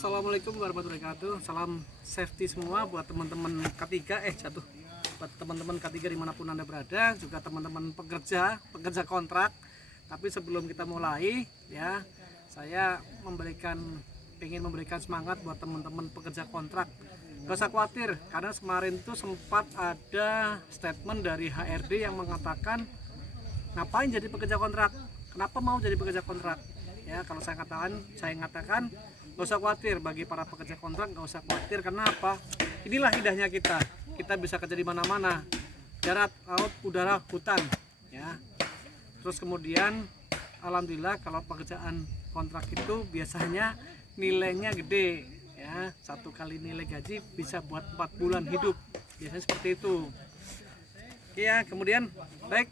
Assalamualaikum warahmatullahi wabarakatuh. Salam safety semua buat teman-teman K3 buat teman-teman K3 dimanapun Anda berada, juga teman-teman pekerja kontrak. Tapi sebelum kita mulai ya, saya ingin memberikan semangat buat teman-teman pekerja kontrak. Gak usah khawatir, karena kemarin tuh sempat ada statement dari HRD yang mengatakan ngapain jadi pekerja kontrak, kenapa mau jadi pekerja kontrak. Ya, kalau saya katakan gak usah khawatir. Bagi para pekerja kontrak gak usah khawatir, karena apa? Inilah indahnya kita bisa kerja di mana-mana, darat, laut, udara, hutan ya. Terus kemudian alhamdulillah kalau pekerjaan kontrak itu biasanya nilainya gede ya, 1 kali nilai gaji bisa buat 4 bulan hidup, biasanya seperti itu ya. Kemudian baik,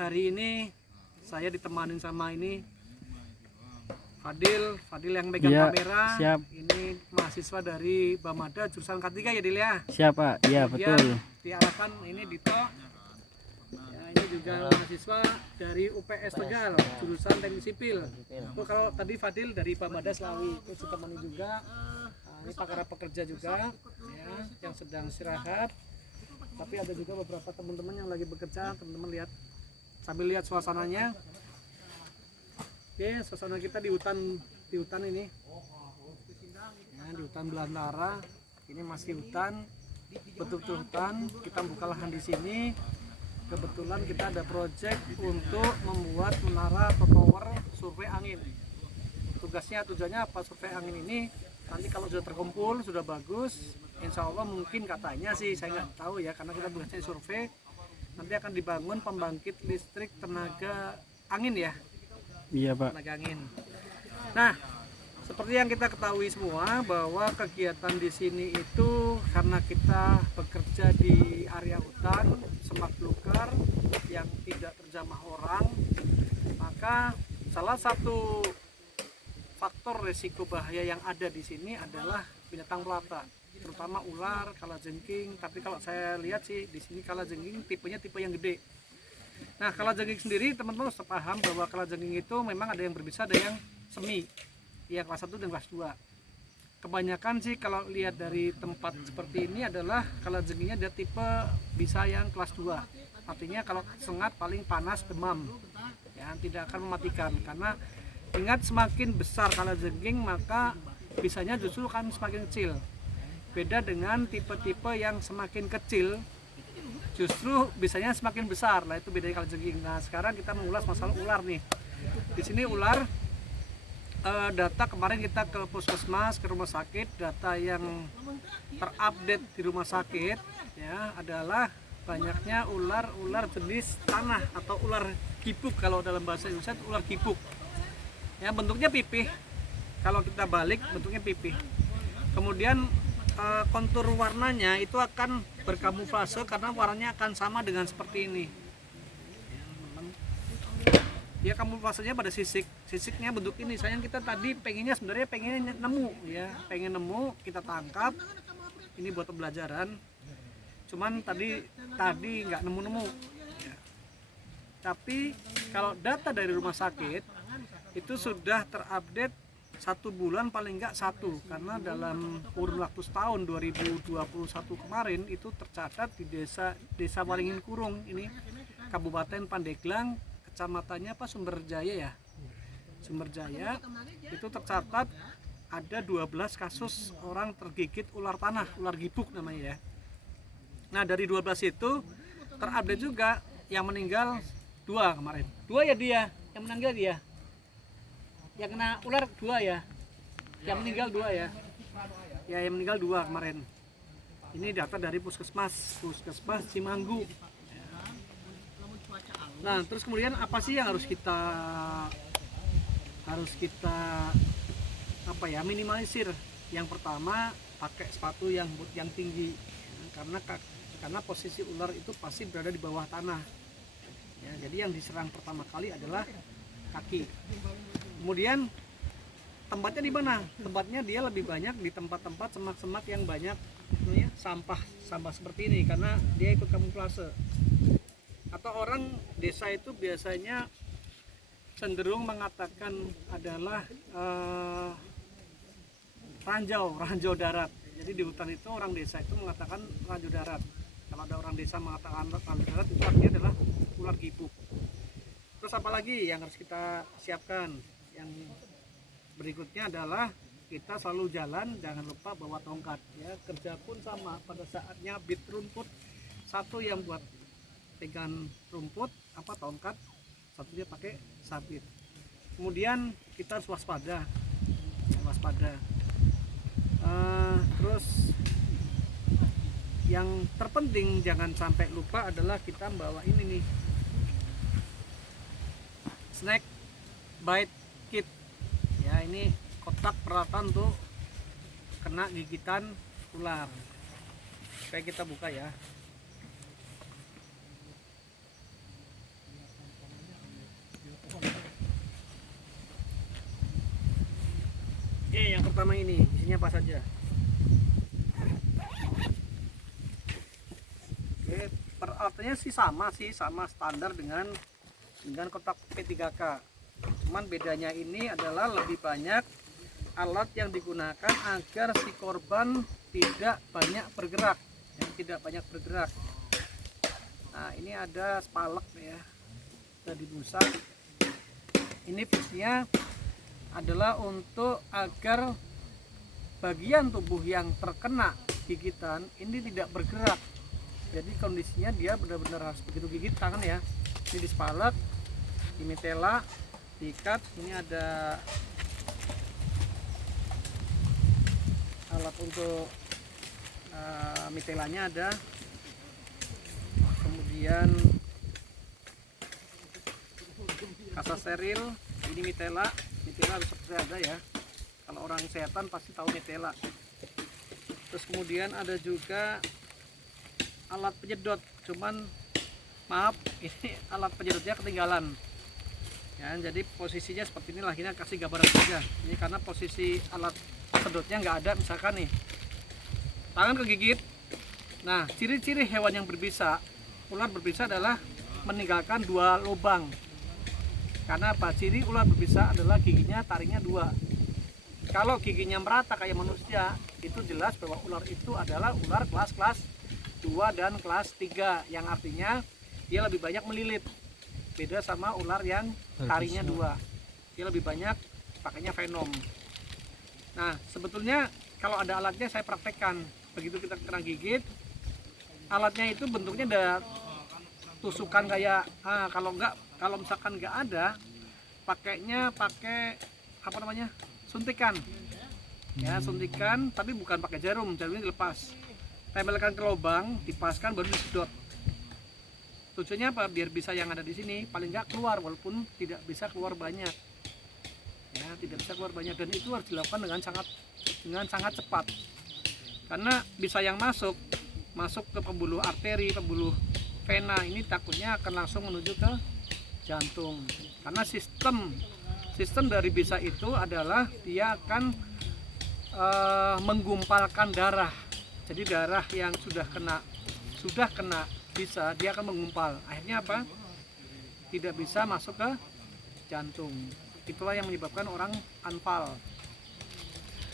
hari ini saya ditemanin sama ini Fadil yang megang kamera. Siap. Ini mahasiswa dari Bamada jurusan K3 ya, Dil ya? Siap Pak, iya betul. Diarahkan ini Dito ya, ini juga mahasiswa dari UPS Tegal jurusan teknik sipil. Kalau tadi Fadil dari Bamada Selawi itu ditemani juga. Ini para pekerja juga ya, yang sedang istirahat. Tapi ada juga beberapa teman-teman yang lagi bekerja. Teman-teman lihat sambil lihat suasananya. Oke, suasana kita di hutan ini ya, di hutan belantara. Ini masih hutan, betul-betul hutan. Kita buka lahan di sini. Kebetulan kita ada project untuk membuat menara atau tower survei angin. Tujuannya apa? Survei angin ini nanti kalau sudah terkumpul, sudah bagus, insya Allah mungkin katanya sih, saya nggak tahu ya, karena kita bukan survei, nanti akan dibangun pembangkit listrik tenaga angin ya. Iya Pak. Tenaga angin. Nah, seperti yang kita ketahui semua bahwa kegiatan di sini itu karena kita bekerja di area hutan, semak belukar yang tidak terjamah orang, maka salah satu faktor resiko bahaya yang ada di sini adalah binatang melata, terutama ular, kalajengking. Tapi kalau saya lihat sih di sini kalajengking tipenya tipe yang gede. Nah, kalajengking sendiri teman-teman harus paham bahwa kalajengking itu memang ada yang berbisa, ada yang semi, yang kelas 1 dan kelas 2. Kebanyakan sih kalau lihat dari tempat seperti ini adalah kalajengkingnya dia tipe bisa yang kelas 2. Artinya kalau sengat paling panas, demam ya, tidak akan mematikan. Karena ingat, semakin besar kalajengking maka bisanya justru akan semakin kecil. Beda dengan tipe-tipe yang semakin kecil justru bisanya semakin besar. Lah itu bedanya kalajengking. Nah, sekarang kita mengulas masalah ular nih. Di sini ular, data kemarin kita ke puskesmas, ke rumah sakit, data yang terupdate di rumah sakit ya adalah banyaknya ular jenis tanah atau ular gibuk. Kalau dalam bahasa Indonesia ular gibuk. Ya, bentuknya pipih. Kalau kita balik bentuknya pipih. Kemudian kontur warnanya itu akan berkamuflase karena warnanya akan sama dengan seperti ini. Ya, kamuflasenya pada sisiknya bentuk ini. Sayang kita tadi pengen nemu, kita tangkap. Ini buat pembelajaran. Cuman tadi nggak nemu. Ya. Tapi kalau data dari rumah sakit itu sudah terupdate 1 bulan paling enggak 1, karena dalam kurun waktu setahun 2021 kemarin itu tercatat di desa Waringin Kurung ini Kabupaten Pandeglang, kecamatannya apa, Sumberjaya ya, Sumberjaya, itu tercatat ada 12 kasus orang tergigit ular tanah, ular gibuk namanya ya. Nah, dari 12 itu terupdate juga yang meninggal 2 kemarin. 2 ya dia, yang meninggal dia. Yang kena ular 2 ya, yang meninggal 2 ya. Ya, yang meninggal 2 kemarin. Ini data dari puskesmas Cimanggu. Nah, terus kemudian apa sih yang harus kita minimalisir? Yang pertama, pakai sepatu yang tinggi, karena posisi ular itu pasti berada di bawah tanah. Ya, jadi yang diserang pertama kali adalah kaki. Kemudian tempatnya di mana? Tempatnya dia lebih banyak di tempat-tempat semak-semak yang banyak sampah seperti ini, karena dia ikut kamuflase. Atau orang desa itu biasanya cenderung mengatakan adalah ranjau darat. Jadi di hutan itu orang desa itu mengatakan ranjau darat. Kalau ada orang desa mengatakan ranjau darat itu artinya adalah ular gipuk. Terus apa lagi yang harus kita siapkan? Yang berikutnya adalah kita selalu jalan, jangan lupa bawa tongkat ya. Kerja pun sama, pada saat nyabit rumput, satu yang buat pegang rumput apa tongkat, satunya pakai sabit. Kemudian kita harus waspada. Terus yang terpenting jangan sampai lupa adalah kita bawa ini nih, snake bite kit ya. Ini kotak peralatan untuk kena gigitan ular. Kayak kita buka ya. Yang pertama ini isinya apa saja? Peralatannya sih sama standar dengan kotak P3K. Cuman bedanya ini adalah lebih banyak alat yang digunakan agar si korban tidak banyak bergerak, Nah, ini ada spalek ya, sudah dibusa. Ini fungsinya adalah untuk agar bagian tubuh yang terkena gigitan ini tidak bergerak. Jadi kondisinya dia benar-benar harus begitu gigit tangan ya. Ini di spalek, di mitela, diikat. Ini ada alat untuk mitelanya ada. Kemudian kasa steril. Ini mitela harus seperti ada ya. Kalau orang kesehatan pasti tahu mitela. Terus kemudian ada juga alat penyedot, cuman maaf ini alat penyedotnya ketinggalan ya. Jadi posisinya seperti inilah, kita kasih gambaran saja ini karena posisi alat sedotnya nggak ada. Misalkan nih tangan kegigit. Nah, ciri-ciri hewan yang berbisa, ular berbisa adalah meninggalkan 2 lubang. Karena apa? Ciri ular berbisa adalah giginya, taringnya 2. Kalau giginya merata kayak manusia, itu jelas bahwa ular itu adalah ular kelas 2 dan kelas 3, yang artinya dia lebih banyak melilit. Beda sama ular yang taringnya 2. Dia lebih banyak pakainya venom. Nah, sebetulnya kalau ada alatnya saya praktekkan. Begitu kita kena gigit, alatnya itu bentuknya ada tusukan kayak kalau misalkan nggak ada, pakai apa namanya, suntikan ya, suntikan tapi bukan pakai jarumnya dilepas, tempelkan ke lubang, dipaskan, baru disedot. Tujuannya apa? Biar bisa yang ada di sini paling nggak keluar, walaupun tidak bisa keluar banyak ya, dan itu harus dilakukan dengan sangat cepat, karena bisa yang masuk ke pembuluh arteri, pembuluh vena, ini takutnya akan langsung menuju ke jantung. Karena sistem dari bisa itu adalah dia akan menggumpalkan darah. Jadi darah yang sudah kena bisa, dia akan menggumpal. Akhirnya apa? Tidak bisa masuk ke jantung. Itulah yang menyebabkan orang anfal.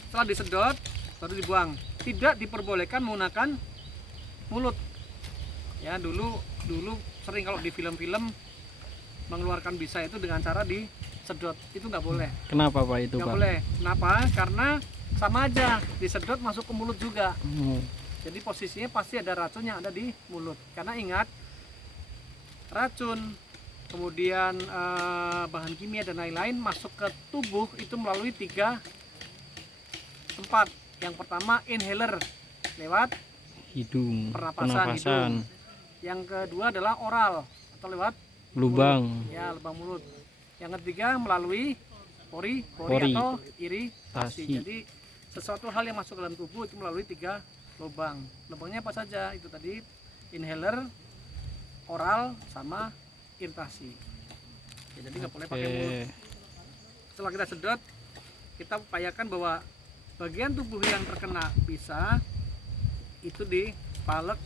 Setelah disedot baru dibuang. Tidak diperbolehkan menggunakan mulut. Ya, dulu sering kalau di film-film mengeluarkan bisa itu dengan cara disedot, itu nggak boleh. Kenapa Pak itu? Nggak boleh. Kenapa? Karena sama aja, disedot masuk ke mulut juga. Jadi posisinya pasti ada racun yang ada di mulut. Karena ingat, racun, kemudian bahan kimia dan lain-lain masuk ke tubuh itu melalui 3 tempat. Yang pertama inhaler, lewat hidung, pernapasan hidung. Yang kedua adalah oral atau lewat lubang mulut. Ya, lubang mulut. Yang ketiga melalui pori atau iritasi. Jadi sesuatu hal yang masuk ke dalam tubuh itu melalui 3 lubang. Lubangnya apa saja? Itu tadi inhaler, oral, sama iritasi. Ya, jadi nggak boleh pakai mulut. Setelah kita sedot, kita upayakan bahwa bagian tubuh yang terkena bisa itu dipalek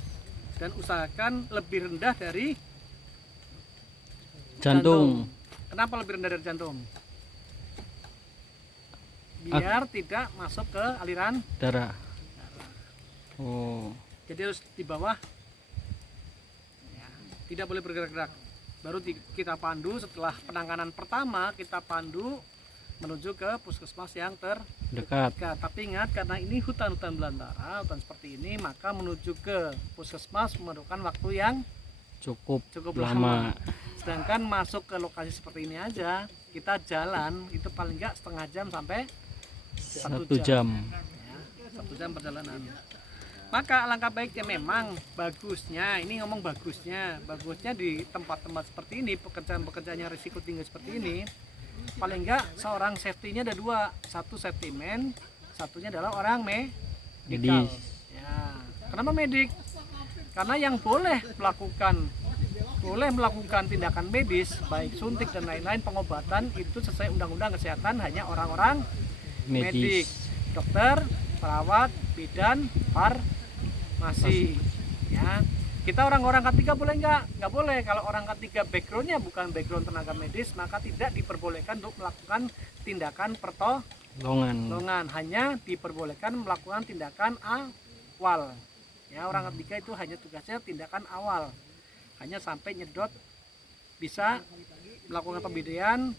dan usahakan lebih rendah dari jantung. Kenapa lebih rendah dari jantung? biar tidak masuk ke aliran Darah. Oh, jadi harus di bawah ya, tidak boleh bergerak-gerak. Baru kita pandu. Setelah penanganan pertama kita pandu menuju ke puskesmas yang dekat. terdekat. Tapi ingat, karena ini hutan-hutan belantara, hutan seperti ini, maka menuju ke puskesmas memerlukan waktu yang Cukup lama. Sedangkan masuk ke lokasi seperti ini aja kita jalan itu paling enggak setengah jam sampai 1 jam. ya, 1 jam perjalanan. Maka alangkah baiknya, memang bagusnya, ini ngomong bagusnya di tempat-tempat seperti ini, pekerjaan-pekerjaan yang risiko tinggi seperti ini, paling enggak seorang safety-nya ada 2, satu safety man, satunya adalah orang medikal. Medis. Ya, kenapa medik? Karena yang boleh melakukan tindakan medis, baik suntik dan lain-lain, pengobatan itu sesuai undang-undang kesehatan hanya orang-orang medik, dokter, perawat, bidan, farmasi. Ya, kita orang-orang ketiga boleh nggak boleh. Kalau orang ketiga backgroundnya bukan background tenaga medis, maka tidak diperbolehkan untuk melakukan tindakan pertolongan. Hanya diperbolehkan melakukan tindakan awal. Ya, orang ketiga itu hanya tugasnya tindakan awal, hanya sampai nyedot, bisa melakukan pembedaian,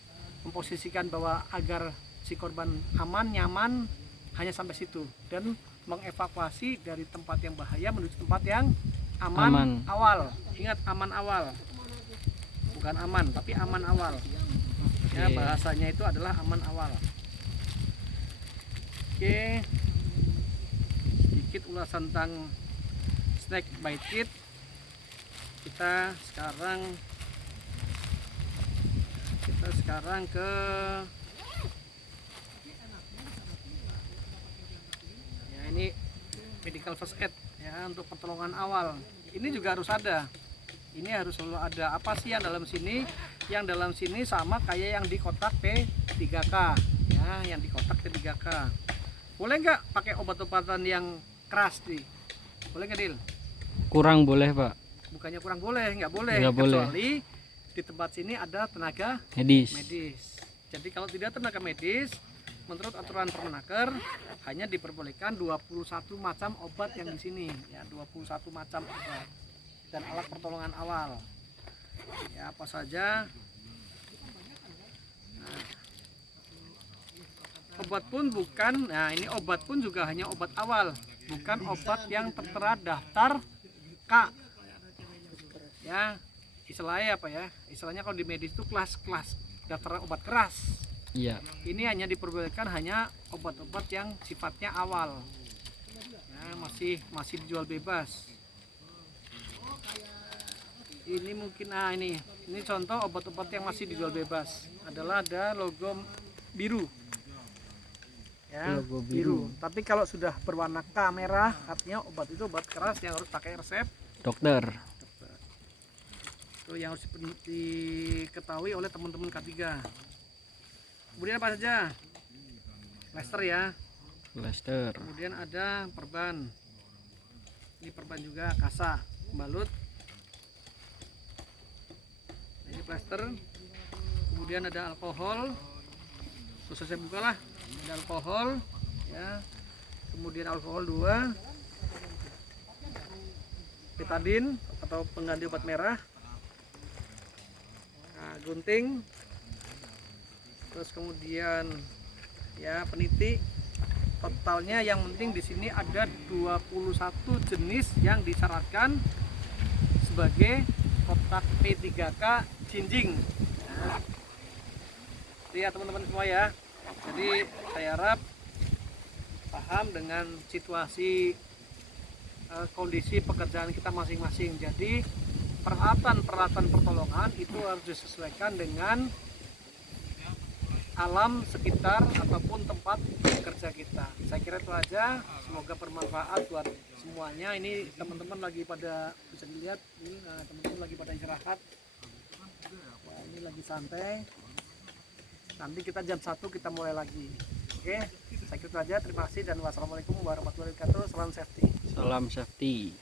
memposisikan bahwa agar si korban aman, nyaman, hanya sampai situ, dan mengevakuasi dari tempat yang bahaya menuju tempat yang aman. Awal. Ingat, aman awal, bukan aman tapi aman awal. Ya, bahasanya itu adalah aman awal. Oke, sedikit ulasan tentang snake bite kit. Kita sekarang ke ya, ini medical first aid ya, untuk pertolongan awal. Ini juga harus ada. Ini harus selalu ada. Apa sih yang dalam sini? Yang dalam sini sama kayak yang di kotak P3K ya, yang di kotak P3K. Boleh nggak pakai obat-obatan yang keras nih? Boleh nggak, Dil? Kurang boleh, Pak. Bukannya kurang boleh, nggak boleh. Kecuali di tempat sini ada tenaga medis. Jadi kalau tidak tenaga medis, menurut aturan Permenaker hanya diperbolehkan 21 macam obat yang di sini ya, 21 macam obat dan alat pertolongan awal. Ya, apa saja. Nah, obat pun bukan, nah ini obat pun juga hanya obat awal, bukan obat yang tertera daftar K. Ya, istilahnya apa ya? Istilahnya kalau di medis itu kelas-kelas daftar obat keras. Iya. Ini hanya diperbolehkan hanya obat-obat yang sifatnya awal. Ya, masih dijual bebas. Ini mungkin ini contoh obat-obat yang masih dijual bebas. Adalah ada logo biru. Ya, logo biru. Tapi kalau sudah berwarna K merah, artinya obat itu obat keras yang harus pakai resep dokter. Itu yang harus diketahui oleh teman-teman K3. Kemudian apa saja? Plester ya. Plester. Kemudian ada perban. Ini perban juga, kasa, pembalut. Ini plester. Kemudian ada alkohol. Terus saya buka lah. Ada alkohol ya. Kemudian alkohol 2. Betadine atau pengganti obat merah. Nah, gunting. Terus kemudian ya peniti. Totalnya yang penting di sini ada 21 jenis yang disyaratkan sebagai kotak P3K jinjing. Nah, itu ya teman-teman semua ya. Jadi saya harap paham dengan situasi kondisi pekerjaan kita masing-masing. Jadi peralatan pertolongan itu harus disesuaikan dengan alam sekitar ataupun tempat kerja kita. Saya kira itu aja. Semoga bermanfaat buat semuanya. Ini teman-teman lagi pada, bisa dilihat ini teman-teman lagi pada istirahat. Wah, ini lagi santai. Nanti kita jam 1 kita mulai lagi. Oke, saya kira itu aja. Terima kasih dan wassalamualaikum warahmatullahi wabarakatuh. Salam safety. Salam safety.